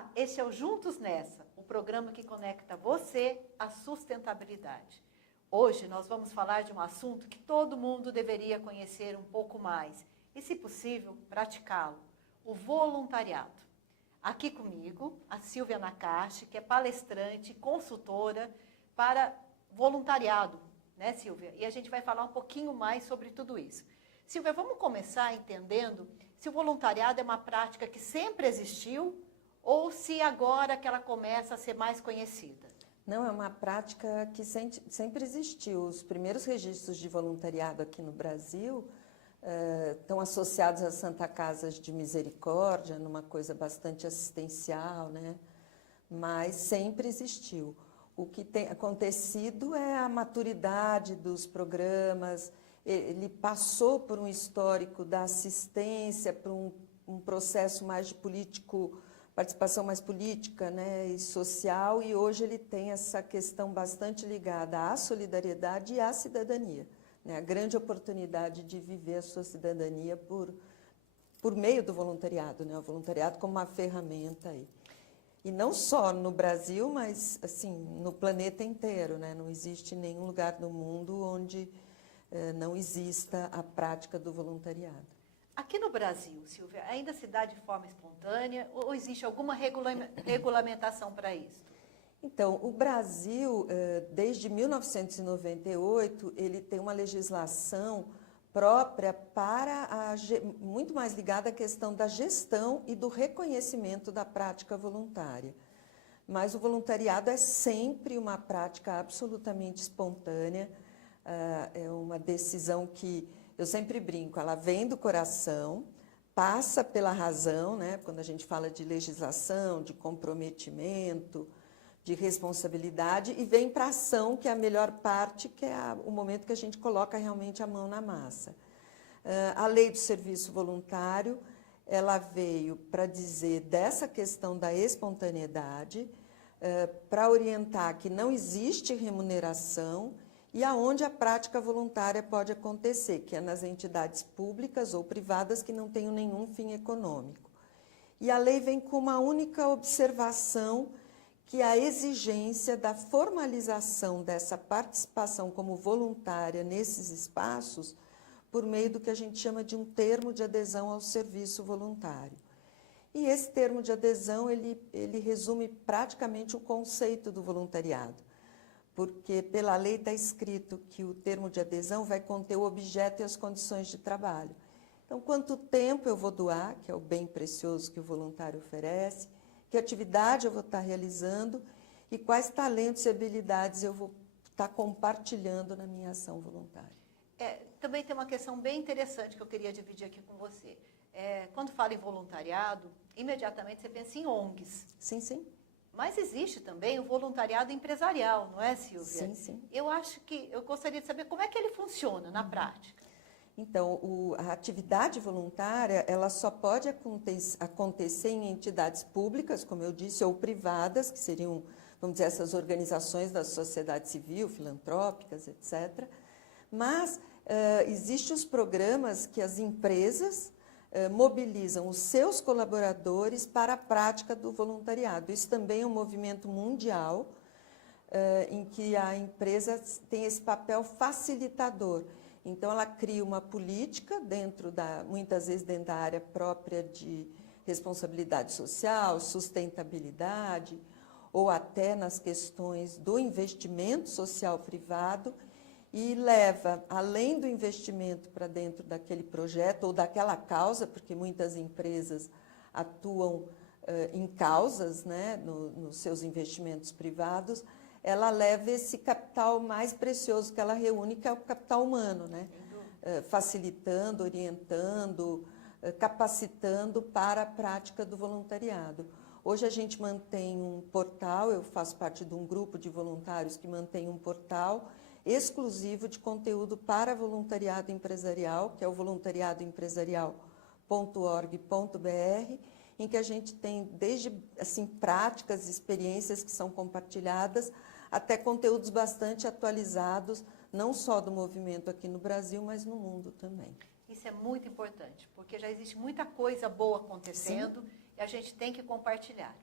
Olá, esse é o Juntos Nessa, o programa que conecta você à sustentabilidade. Hoje nós vamos falar de um assunto que todo mundo deveria conhecer um pouco mais e, se possível, praticá-lo, o voluntariado. Aqui comigo, a Silvia Nakashi, que é palestrante e consultora para voluntariado, né, Silvia? E a gente vai falar um pouquinho mais sobre tudo isso. Silvia, vamos começar entendendo se o voluntariado é uma prática que sempre existiu ou se agora que ela começa a ser mais conhecida. Não, é uma prática que sempre existiu. Os primeiros registros de voluntariado aqui no Brasil estão associados às Santa Casas de Misericórdia, numa coisa bastante assistencial, né? Mas sempre existiu. O que tem acontecido é a maturidade dos programas. Ele passou por um histórico da assistência, por um processo mais de participação mais política, né, e social, e hoje ele tem essa questão bastante ligada à solidariedade e à cidadania, né, a grande oportunidade de viver a sua cidadania por meio do voluntariado, né, o voluntariado como uma ferramenta aí. E não só no Brasil, mas assim, no planeta inteiro, né, não existe nenhum lugar do mundo onde não exista a prática do voluntariado. Aqui no Brasil, Silvia, ainda se dá de forma espontânea ou existe alguma regulamentação para isso? Então, o Brasil, desde 1998, ele tem uma legislação própria muito mais ligada à questão da gestão e do reconhecimento da prática voluntária. Mas o voluntariado é sempre uma prática absolutamente espontânea, é uma decisão que eu sempre brinco, ela vem do coração, passa pela razão, né? Quando a gente fala de legislação, de comprometimento, de responsabilidade, e vem para a ação, que é a melhor parte, que é o momento que a gente coloca realmente a mão na massa. A lei do serviço voluntário, ela veio para dizer dessa questão da espontaneidade, para orientar que não existe remuneração e aonde a prática voluntária pode acontecer, que é nas entidades públicas ou privadas que não tenham nenhum fim econômico. E a lei vem com uma única observação, que é a exigência da formalização dessa participação como voluntária nesses espaços por meio do que a gente chama de um termo de adesão ao serviço voluntário. E esse termo de adesão, ele resume praticamente o conceito do voluntariado, porque pela lei está escrito que o termo de adesão vai conter o objeto e as condições de trabalho. Então, quanto tempo eu vou doar, que é o bem precioso que o voluntário oferece, que atividade eu vou estar realizando e quais talentos e habilidades eu vou estar compartilhando na minha ação voluntária. Também tem uma questão bem interessante que eu queria dividir aqui com você. Quando fala em voluntariado, imediatamente você pensa em ONGs. Sim, sim. Mas existe também o voluntariado empresarial, não é, Silvia? Sim, sim. Eu gostaria de saber como é que ele funciona na prática. Então, a atividade voluntária, ela só pode acontecer em entidades públicas, como eu disse, ou privadas, que seriam, vamos dizer, essas organizações da sociedade civil, filantrópicas, etc. Mas existem os programas que as empresas mobilizam os seus colaboradores para a prática do voluntariado. Isso também é um movimento mundial em que a empresa tem esse papel facilitador. Então, ela cria uma política muitas vezes dentro da área própria de responsabilidade social, sustentabilidade, ou até nas questões do investimento social privado, e leva, além do investimento para dentro daquele projeto ou daquela causa, porque muitas empresas atuam em causas, né, nos seus investimentos privados, ela leva esse capital mais precioso que ela reúne, que é o capital humano, né? Facilitando, orientando, capacitando para a prática do voluntariado. Hoje a gente mantém um portal, eu faço parte de um grupo de voluntários que mantém um portal exclusivo de conteúdo para voluntariado empresarial, que é o voluntariadoempresarial.org.br, em que a gente tem desde assim, práticas, experiências que são compartilhadas, até conteúdos bastante atualizados, não só do movimento aqui no Brasil, mas no mundo também. Isso é muito importante, porque já existe muita coisa boa acontecendo. Sim. E a gente tem que compartilhar.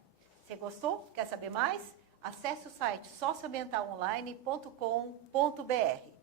Você gostou? Quer saber mais? Acesse o site socioambientalonline.com.br.